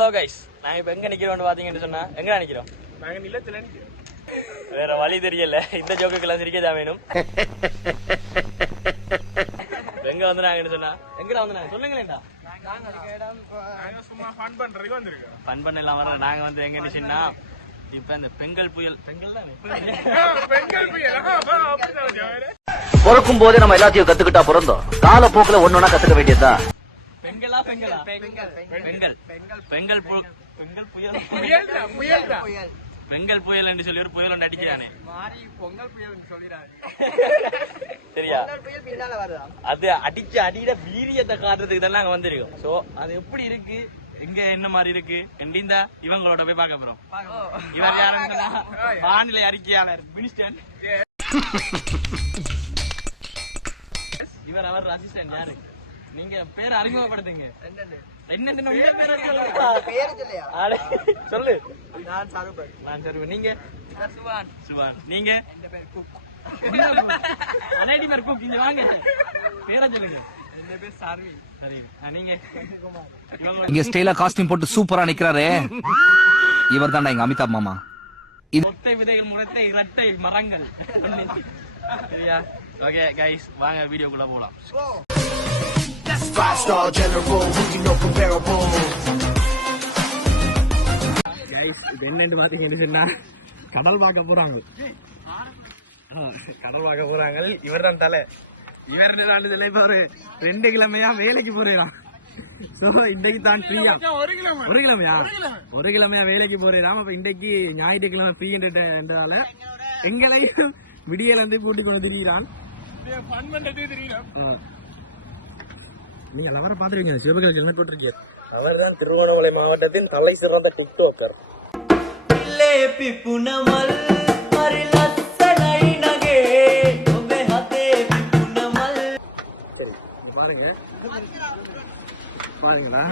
Hello guys, நாங்கள் இப்போ எங்கே நிற்கிறோம்னு பார்த்தீங்கன்னு சொன்னால் எங்கே நிற்கிறோம்? நாங்கள் நிலத்தில் நிற்கிறோம். வேற வழி தெரியல, இந்த ஜோக்குக்கெல்லாம் சிரிக்கதான் வேணும். எங்கே வந்து நாங்கன்னு சொன்னால் எங்கே வந்து நாங்கள் சொல்லுங்களேன்டா. சும்மா ஃபன் பண்ணுறதுக்கு வந்திருக்கோம். ஃபன் பண்ணலாம் வர நாங்கள் வந்து எங்கே நிற்கணும்னா இப்போ இந்த பெண்கள் புயல் பிறக்கும் போதே நம்ம எல்லாத்தையும் கத்துக்கிட்டா பிறந்தோம். கால போக்குல ஒன்னொன்னா கத்துக்க வேண்டியதா. பெண்கள் புயல் என்று சொல்லி ஒரு புயல் ஒன்று அடிக்கிறானே. சரியா, அது அடிச்ச அடியில வீரியத்தை காட்டுறதுக்கு தான் நாங்க வந்திருக்கோம். சோ அது எப்படி இருக்கு, எங்க என்ன மாதிரி இருக்கு என்றா இவங்களோட போய் பார்க்க போறோம். இவர் யாருன்னா வானிலை அறிக்கையாளர் மினிஸ்டர். இவர் அவர் அசிஸ்டன்ட். யாரு நீங்க பேர் அறிமுகப்படுத்துங்க. சொல்லு. நான் சருவன். நீங்க சுவான். நீங்க இங்க வாங்க, பேரை சொல்லுங்க. இங்க ஸ்டைலா காஸ்டியூம் போட்டு சூப்பரா நிக்கிறாரே, இவர் தான்டா எங்க அமிதாப் மாமா. ஒத்தை விதைகள் முறைத்த இரட்டை மரங்கள். சரியா? ஓகே கைஸ், வாங்க வீடியோக்குள்ள போலாம். கைஸ், இது என்னன்னு பாத்தீங்கன்னா கடல் பார்க்க போறாங்க. இவர் தான் தலை. இவர் இப்ப ஒரு 2 கிழமையா வேலைக்கு போறான். இன்னைக்கு தான் ஃப்ரீயா. ஒரு கிழமையா வேலைக்கு போறான். அப்ப இன்னைக்கு ஞாயிற்றுக்கிழமை ஃப்ரீன்றதால எங்களையும் விடியல இருந்து கூட்டிட்டு வந்துருக்கிறான். நீங்க அவரை பாத்துருக்கீங்க, சிவகங்கை போட்டிருக்கீங்க. அவர் தான் திருவண்ணாமலை மாவட்டத்தின் தலை சிறந்த டிக்டாக்கர். பாருங்களா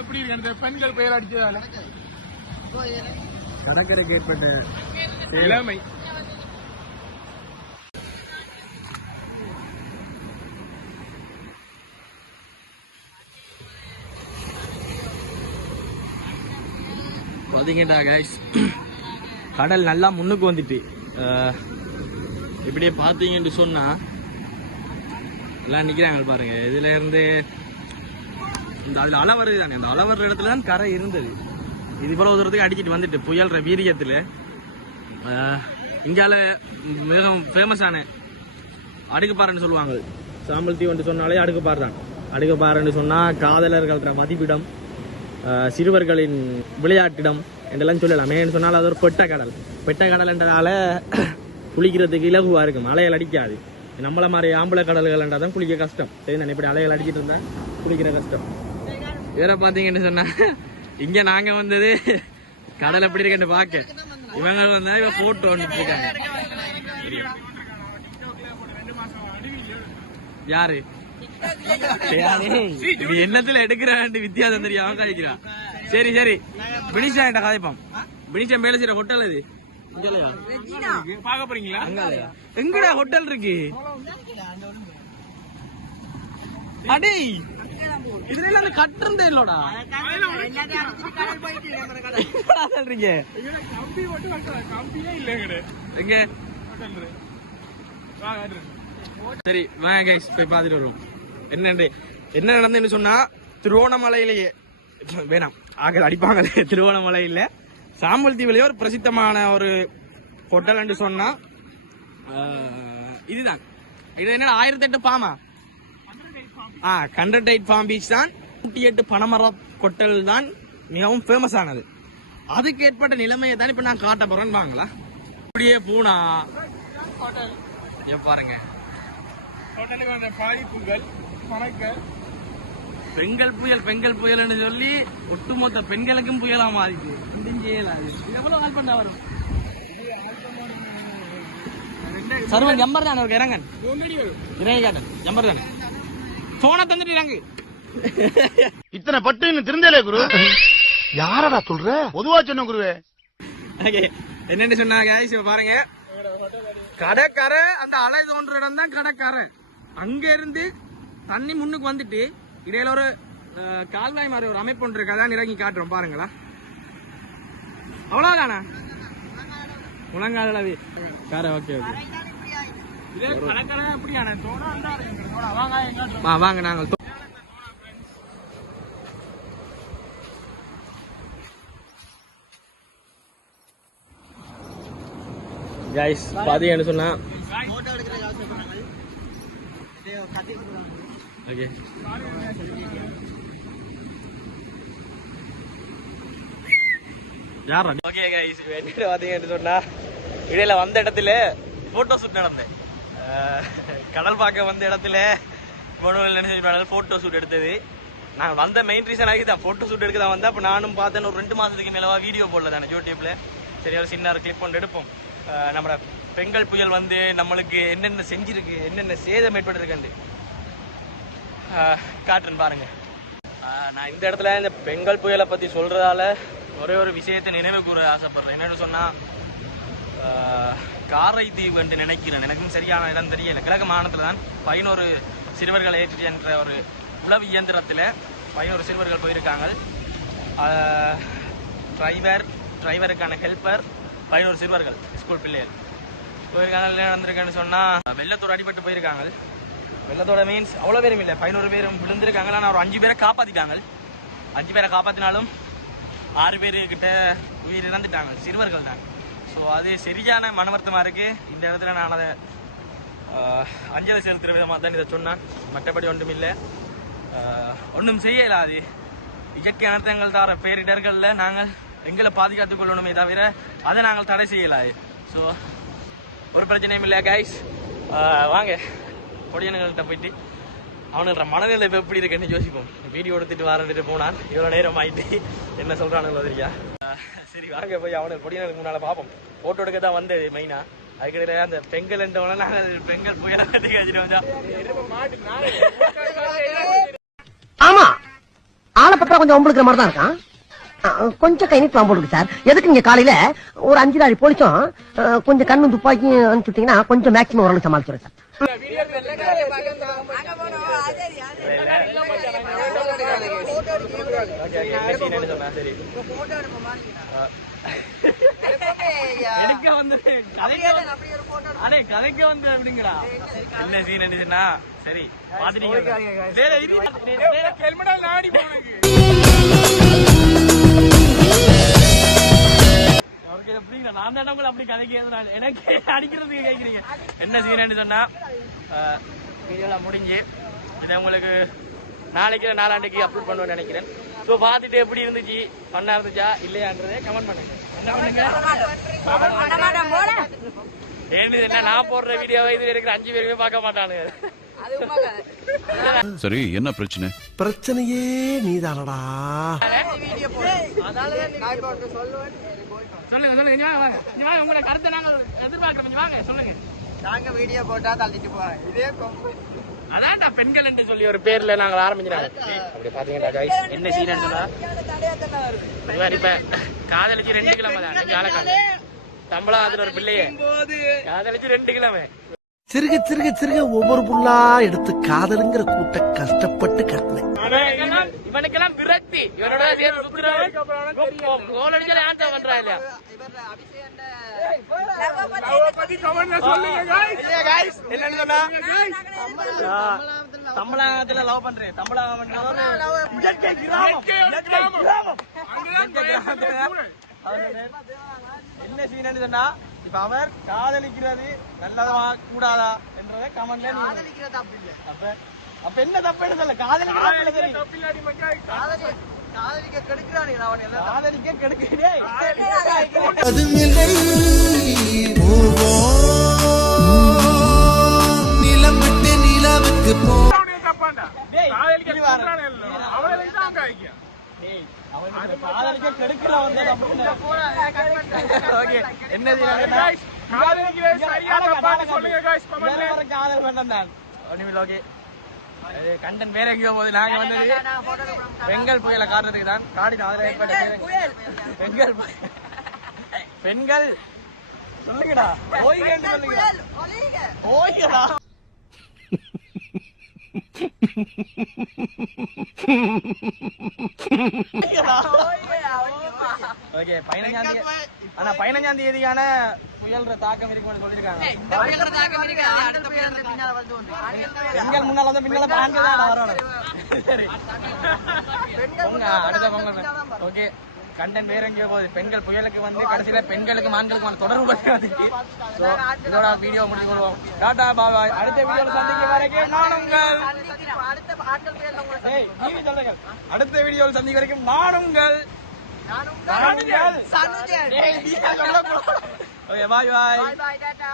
எப்படி பெண்கள் பெயர் அடிச்சதால கடற்கரைக்கு ஏற்பட்ட இளமை. பாத்தீங்கடா கைஸ், கடல் நல்லா முன்னுக்கு வந்துட்டு. இப்படியே பாத்தீங்கன்னு சொன்னா எல்லாம் நிக்கிறாங்க பாருங்க. இதுல இருந்து இந்த அலை வருது தானே, அந்த அலை வர்ற இடத்துல தான் கரை இருந்தது. இது இவ்வளவு தூரத்துக்கு அடிச்சிட்டு வந்துட்டு புயல்ற வீரியத்துல. இங்கால மிகவும் ஃபேமஸான அடுக்குப்பாறைன்னு சொல்லுவாங்க. சாம்பல் தீவு சொன்னாலே அடுக்குப்பாறை தான். அடுக்குப்பாறைன்னு சொன்னா காதலர்கள் மதிப்பிடம், சிறுவர்களின் விளையாட்டிடம் என்றெல்லாம் சொல்லலாம். ஏன்னு சொன்னால் அது ஒரு பெட்ட கடல் என்றதால குளிக்கிறதுக்கு இலகுவா இருக்கும், அலைகள் அடிக்காது. நம்மள மாதிரி ஆம்பளை கடல்கள் என்றால் தான் குளிக்க கஷ்டம். சரி, நான் இப்படி அலைகள் அடிச்சிட்டு இருந்தா குளிக்கிற கஷ்டம். வேற பாத்தீங்கன்னு சொன்னா இங்க நாங்க வந்தது கடல் எப்படி இருக்குன்னு பாக்க. இவங்க வந்தா இவ போட்டோ வந்துட்டு இருக்காங்க. யாரு என்னத்துல எடுக்கிற வித்தியாசம் தெரியாம கழிக்கிறான். சரி சரி, பினிஷா என்கிட்ட கதைப்பான். பினிஷா மேல செய்யற ஹோட்டல் இது பாக்க போறீங்களா? எங்கடா ஹோட்டல் இருக்கு? அடே இதுல அந்த கட்டுறதே இல்லோடா. சரி வாங்க கைஸ், போய் பாத்துட்டு வருவோம். என்ன நடந்துன்னு சொன்னா, திருவோணமலையிலேயே வேணாம் ஆகல் அடிப்பாங்க. திருவோணமலையில சாம்பல் தீவுலயே ஒரு பிரசித்தமான ஒரு ஹோட்டல் சொன்னா இதுதான். இது என்ன 1008 பாமா? கண்டடைட் பாம் பீச் தான். 108 பனைமர ஹோட்டல் தான் மிகவும் ஃபேமஸ் ஆனது. அதுக்கு ஏற்பட்ட நிலைமையை தான் இப்ப நான் காட்ட போறேன்னு வாங்களா. அப்படியே பூனா பாருங்க. பெண்கள் புயல்னு சொல்லி ஒட்டுமொத்த பெண்களுக்கும் புயலா மாறிச்சு. எவ்வளவு ஆள் பண்ண வரும்? சர்வன் ஜம்பர் தானே இறங்கன் இறங்கி காட்டன் ஜம்பர் தானே போன தந்துட்டு இறங்கு. இத்தனை பட்டு இன்னும் திருந்தலே குரு. யாரடா சொல்ற? பொதுவா சொன்ன குருவே. என்னன்னு சொன்னாங்க பாருங்க, கடற்கரை அந்த அலை தோன்ற இடம் தான் கடற்கரை. அங்க இருந்து தண்ணி முன்னுக்கு வந்துட்டு இடையில ஒரு கால்வாய் மாதிரி ஒரு அமைப்பு ஒன்று இருக்கு, அதான் இறங்கி காட்டுறோம் பாருங்களா. அவ்வளவுதானா முழங்கால் அளவு கார. ஓகே ஓகே வாங்க நாங்கள் கைஸ் பாத்தீங்கன்னு சொன்னா ஓகே யாரா ஓகே கைஸ் என்ன பாத்தீங்கன்னு சொன்னா இடையில வந்த இடத்துல போட்டோ ஷூட் நடந்தேன். கடல் பார்க்க வந்த இடத்துல போட்டோ ஷூட் எடுத்தது. நான் வந்த மெயின் ரீசன் ஆகி தான் போட்டோ ஷூட் எடுக்க தான் வந்தேன். அப்போ நானும் பார்த்தேன் ஒரு 2 மாதத்துக்கு மேலவா வீடியோ போடல தானே யூடியூப்ல. சரி ஒரு சின்ன கிளிப் கொண்டு எடுப்போம். நம்ம பெங்கல் புயல் வந்து நம்மளுக்கு என்னென்ன செஞ்சிருக்கு, என்னென்ன சேதம் ஏற்பட்டிருக்குன்னு காட்டுறேன் பாருங்க. நான் இந்த இடத்துல இந்த பெங்கல் புயலை பத்தி சொல்றதால ஒரே ஒரு விஷயத்தை நினைவு கூற ஆசைப்படுறேன். என்னன்னு சொன்னா காரைதீவு என்று நினைக்கிறேன், எனக்கும் சரியான இடம் தெரியல. கிழக்கு மாநிலத்தில் தான் 11 சிறுவர்கள் ஏற்றி என்ற ஒரு உளவு இயந்திரத்தில் 11 சிறுவர்கள் போயிருக்காங்க. டிரைவருக்கான ஹெல்ப்பர் 11 சிறுவர்கள் ஸ்கூல் பிள்ளைகள் போயிருக்காங்க. என்ன நடந்திருக்கான்னு சொன்னால் வெள்ளத்தோடு அடிபட்டு போயிருக்காங்க. வெள்ளத்தோட மீன்ஸ் அவ்வளோ பேரும் இல்லை, 11 பேரும் விழுந்திருக்காங்க. ஆனால் ஒரு 5 பேரை காப்பாற்றிட்டாங்க. 5 பேரை காப்பாற்றினாலும் 6 பேருக்கிட்ட உயிர் இறந்துட்டாங்க, சிறுவர்கள் தான். ஸோ அது சரியான மனவர்த்தமாக இருக்குது. இந்த இடத்துல நான் அதை அஞ்சலி செலுத்துகிற விதமாக தான் இதை சொன்னேன். மற்றபடி ஒன்றும் இல்லை, ஒன்றும் செய்யலை. அது இயற்கை அனர்த்தங்கள் தவிர பேரிடர்களில் நாங்கள் எங்களை பாதுகாத்துக் கொள்ளணுமே தவிர அதை நாங்கள் தடை செய்யலாது. ஸோ ஒரு பிரச்சனையும் இல்லை கைஸ். வாங்க பொடியனுங்கள்கிட்ட போயிட்டு அவனுன்ற மனநிலை இப்போ எப்படி இருக்குன்னு யோசிப்போம். வீடியோ எடுத்துட்டு வரட்டு போனான், இவ்வளோ நேரம் ஆகிட்டு என்ன சொல்கிறானுங்களோ தெரியா. சரி வாங்க போய் அவனுக்கு பொடியனுக்கு முன்னால் பார்ப்போம். ஃபோட்டோ எடுக்க தான் வந்தது மெயினாக. அதுக்கிடையில அந்த பெங்கல் என்றவன நாங்கள் பெங்கல் புயலை கட்டி வச்சுட்டு வந்தோம். ஆமா ஆளை பத்திரம் கொஞ்சம் ஒம்பளுக்கிற மாதிரி தான் இருக்கான். கொஞ்சம் கை நீட்டு போடுங்க சார். எதுக்கு நீங்க காலையில ஒரு 5 நாள் போலீஸும் கொஞ்சம் கண்ணும் துப்பாக்கியும் அனுப்பிச்சுட்டீங்கன்னா கொஞ்சம் மேக்சிமம் ஓரளவு சமாளிச்சுறேன் சார். கதைக்கு வந்து அப்படிங்களா என்ன சீன் அடிச்சுன்னா சரி நான் தான் அப்படி கதைக்கிறதுனால எனக்கு அடிக்கிறதுக்கு கேட்குறீங்க. என்ன சீன் சொன்னா வீடியோலாம் முடிஞ்சு இதை உங்களுக்கு நாளைக்கு 4 நாளைக்கு அப்லோட் பண்ணுவேன்னு நினைக்கிறேன். ஸோ பார்த்துட்டு எப்படி இருந்துச்சு, பண்ணா இருந்துச்சா இல்லையான்றதே கமெண்ட் பண்ணுங்க. என்ன பண்ணுங்க என்ன நான் போடுற வீடியோவை இதுல இருக்கிற 5 பேருமே பார்க்க மாட்டானுங்க. சரி என்ன பிரச்சனை? பிரச்சனையே நீதானடா. சொல்லுங்க சொல்லுங்க உங்களை கருத்தை நாங்க எதிர்பார்க்கிறோம். வாங்க சொல்லுங்க. நாங்க வீடியோ போட்டா தள்ளிட்டு போறோம். இதே அதான் பெண்கள் என்று சொல்லி ஒரு பேர்ல நாங்க ஆரம்பிச்சினாங்க. அப்படி பாத்தீங்கன்னா கைஸ் என்ன சீன் சொன்னா இப்ப காதலிச்சு 2 கிழமை தான் சம்பளம். அதுல ஒரு பிள்ளைய காதலிச்சு 2 கிழமை சிறுக சிறுக சிறுக ஒவ்வொரு புள்ளா எடுத்து காதலுங்கிற கூட்ட கஷ்டப்பட்டு கட்டினேன். இவனுக்கெல்லாம் விரக்தி. இவனோட கோல் அடிச்சாலே ஆன்சர் பண்றா இல்லையா. தமிழகத்துல லவ் பண்றேன். தமிழகம் என்ன சீன் சொன்னா இப்ப அவர் காதலிக்கிறது நல்லதா கூடாதா என்றத கமெண்ட்ல அப்ப என்ன தப்பு சொல்ல. காதலிக்க கெடுக்கிறானே காதலிக்க கெடுக்கிறே நிலம் விட்டு நிலவுக்கு போ. கண்டன் வேற எங்கேயோ போது. நாங்க வந்தது பெங்கல் புயலை காட்டுறதுக்கு தான். காடின பெங்கல் பெண்கள் சொல்லுங்கடா, ஓய்கன்னு சொல்லுங்கடா. ஓய்கடா ஓகே 15ஆம் தேதி ஆனா 15ஆம் தேதியான புயல்ற தாக்கம் இருக்குன்னு சொல்லிருக்காங்க. இந்த புயல்ற தாக்கம் இருக்கு. அடுத்த புயல் பின்னால வந்து பெண்கள் முன்னால வந்து பின்னால ஆண்கள் தான் வரணும். சரி உங்க அடுத்த பொங்கல். ஓகே கண்டன் வேற எங்கேயோ போகுது. பெண்கள் புயலுக்கு வந்து கடைசியில பெண்களுக்கும் ஆண்களுக்குமான தொடர்பு பற்றி வந்துச்சு. ஸோ இதோட வீடியோ முடிச்சு கொள்வோம். டாடா பாபாய். அடுத்த வீடியோவில் சந்திக்கும் வரைக்கும் நான் உங்கள் அடுத்த வீடியோவில் சந்திக்கும் வரைக்கும் நான் உங்கள் ஓகே பாய் பாய். Bye bye, Tata.